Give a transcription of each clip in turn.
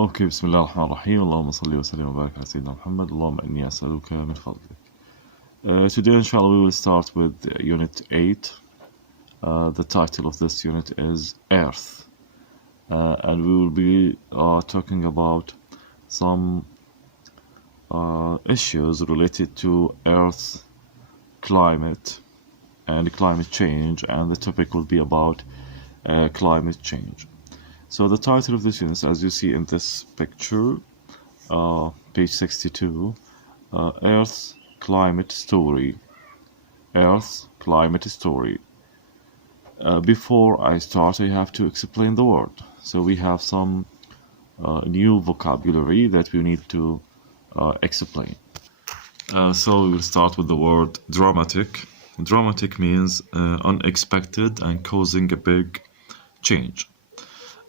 اوكي بسم الله الرحمن الرحيم اللهم صل وسلم وبارك على سيدنا محمد اللهم اني اسالك من فضلك. Today inshallah we will start with unit 8. The title of this unit is Earth, and we will be talking about some issues related to Earth's climate and climate change, and the topic will be about climate change. So the title of this unit, as you see in this picture, page 62, Earth's Climate Story. Earth's Climate Story. Before I start, I have to explain the word. So we have some new vocabulary that we need to explain. So we will start with the word dramatic. Dramatic means unexpected and causing a big change.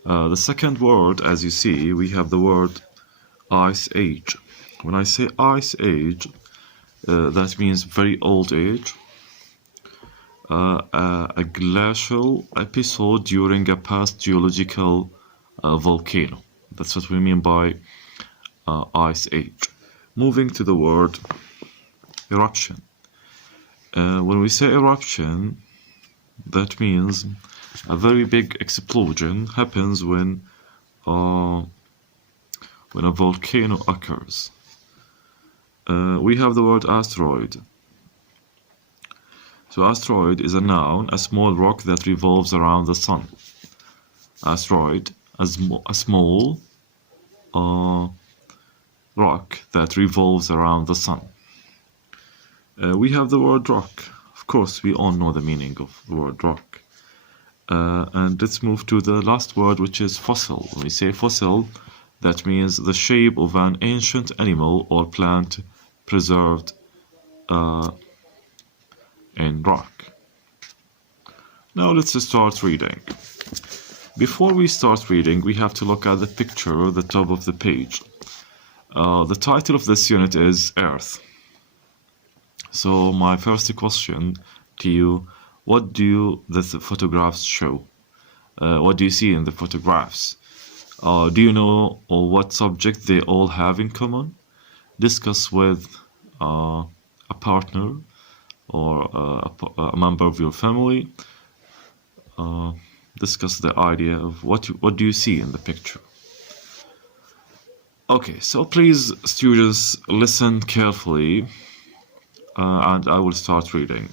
The second word, as you see, we have the word Ice Age. When I say Ice Age, that means very old age, a glacial episode during a past geological volcano. That's what we mean by Ice Age. Moving to the word eruption. When we say eruption, that means a very big explosion happens when a volcano occurs. We have the word asteroid. So asteroid is a noun, a small rock that revolves around the sun. Asteroid, a small rock that revolves around the sun. We have the word rock. Of course, we all know the meaning of the word rock. And let's move to the last word, which is fossil. When we say fossil, that means the shape of an ancient animal or plant preserved in rock. Now let's start reading. Before we start reading, we have to look at the picture at the top of the page. The title of this unit is Earth. So my first question to you, what do the photographs show? What do you see in the photographs? Do you know what subject they all have in common? Discuss with a partner or a member of your family. Discuss the idea of what do you see in the picture. Okay, so please, students, listen carefully, and I will start reading.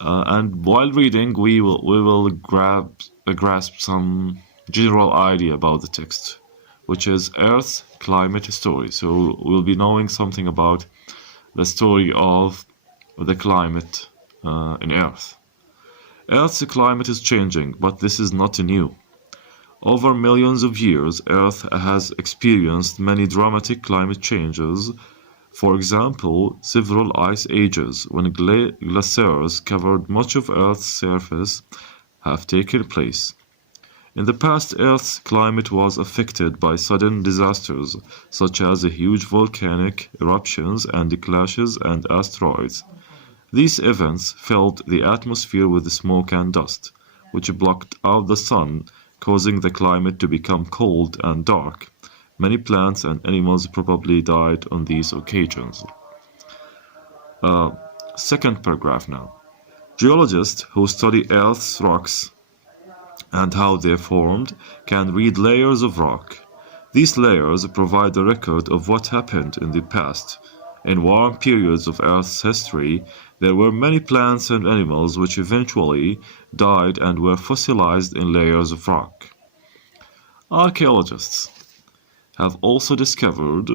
And while reading, we will grasp some general idea about the text, which is Earth's climate story. So we'll be knowing something about the story of the climate in Earth. Earth's climate is changing, but this is not new. Over millions of years, Earth has experienced many dramatic climate changes. For example, several ice ages, when glaciers covered much of Earth's surface, have taken place. In the past, Earth's climate was affected by sudden disasters, such as huge volcanic eruptions and clashes and asteroids. These events filled the atmosphere with smoke and dust, which blocked out the sun, causing the climate to become cold and dark. Many plants and animals probably died on these occasions. Second paragraph now. Geologists who study Earth's rocks and how they formed can read layers of rock. These layers provide a record of what happened in the past. In warm periods of Earth's history, there were many plants and animals which eventually died and were fossilized in layers of rock. Archaeologists have also discovered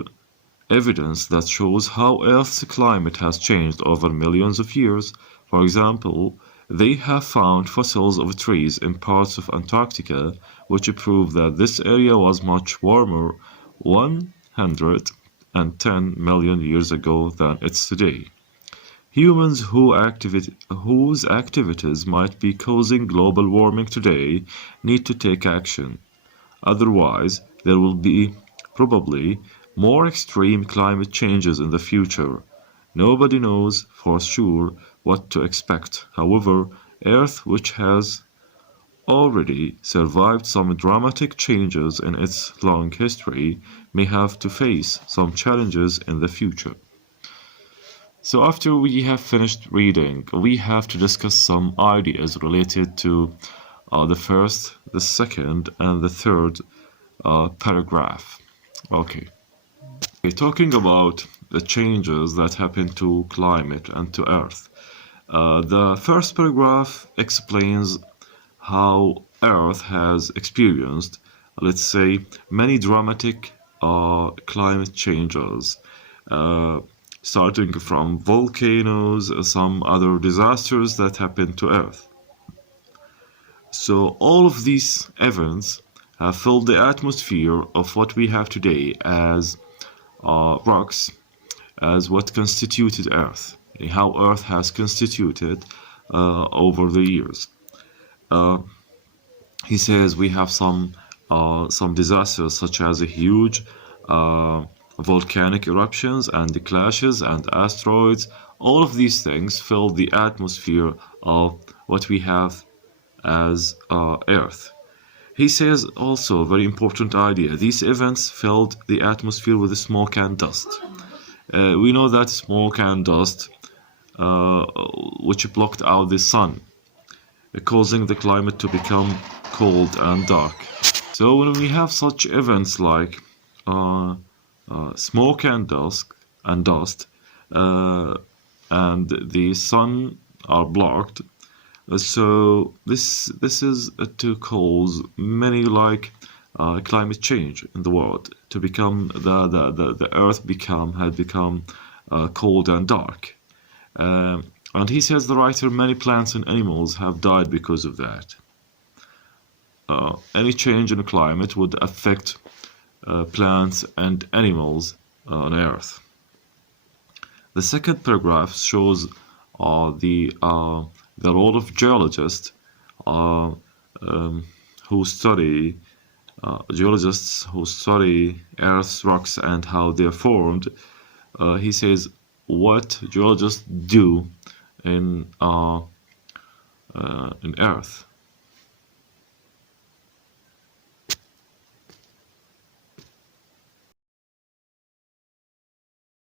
evidence that shows how Earth's climate has changed over millions of years. For example, they have found fossils of trees in parts of Antarctica, which prove that this area was much warmer 110 million years ago than it's today. Humans whose activities might be causing global warming today need to take action. Otherwise, there will be probably more extreme climate changes in the future. Nobody knows for sure what to expect. However, Earth, which has already survived some dramatic changes in its long history may have to face some challenges in the future. So, after we have finished reading, we have to discuss some ideas related to the first, the second, and the third paragraph. Okay. Talking about the changes that happen to climate and to Earth. The first paragraph explains how Earth has experienced, let's say, many dramatic climate changes, uh, starting from volcanoes, some other disasters that happened to Earth. So, all of these events have filled the atmosphere of what we have today as rocks, as what constituted Earth, how Earth has constituted over the years. Uh, he says we have some disasters such as a huge volcanic eruptions and the clashes and asteroids. All of these things fill the atmosphere of what we have as Earth. He says also a very important idea. These events filled the atmosphere with smoke and dust. We know that smoke and dust, uh, which blocked out the sun, causing the climate to become cold and dark. So when we have such events like uh, smoke and dust, uh, and the sun are blocked, so this is to cause many like climate change in the world to become the earth had become cold and dark. And he says the writer many plants and animals have died because of that. Any change in the climate would affect plants and animals on earth. The second paragraph shows the role of geologists uh, who study geologists who study Earth's rocks and how they're formed. He says what geologists do in Earth.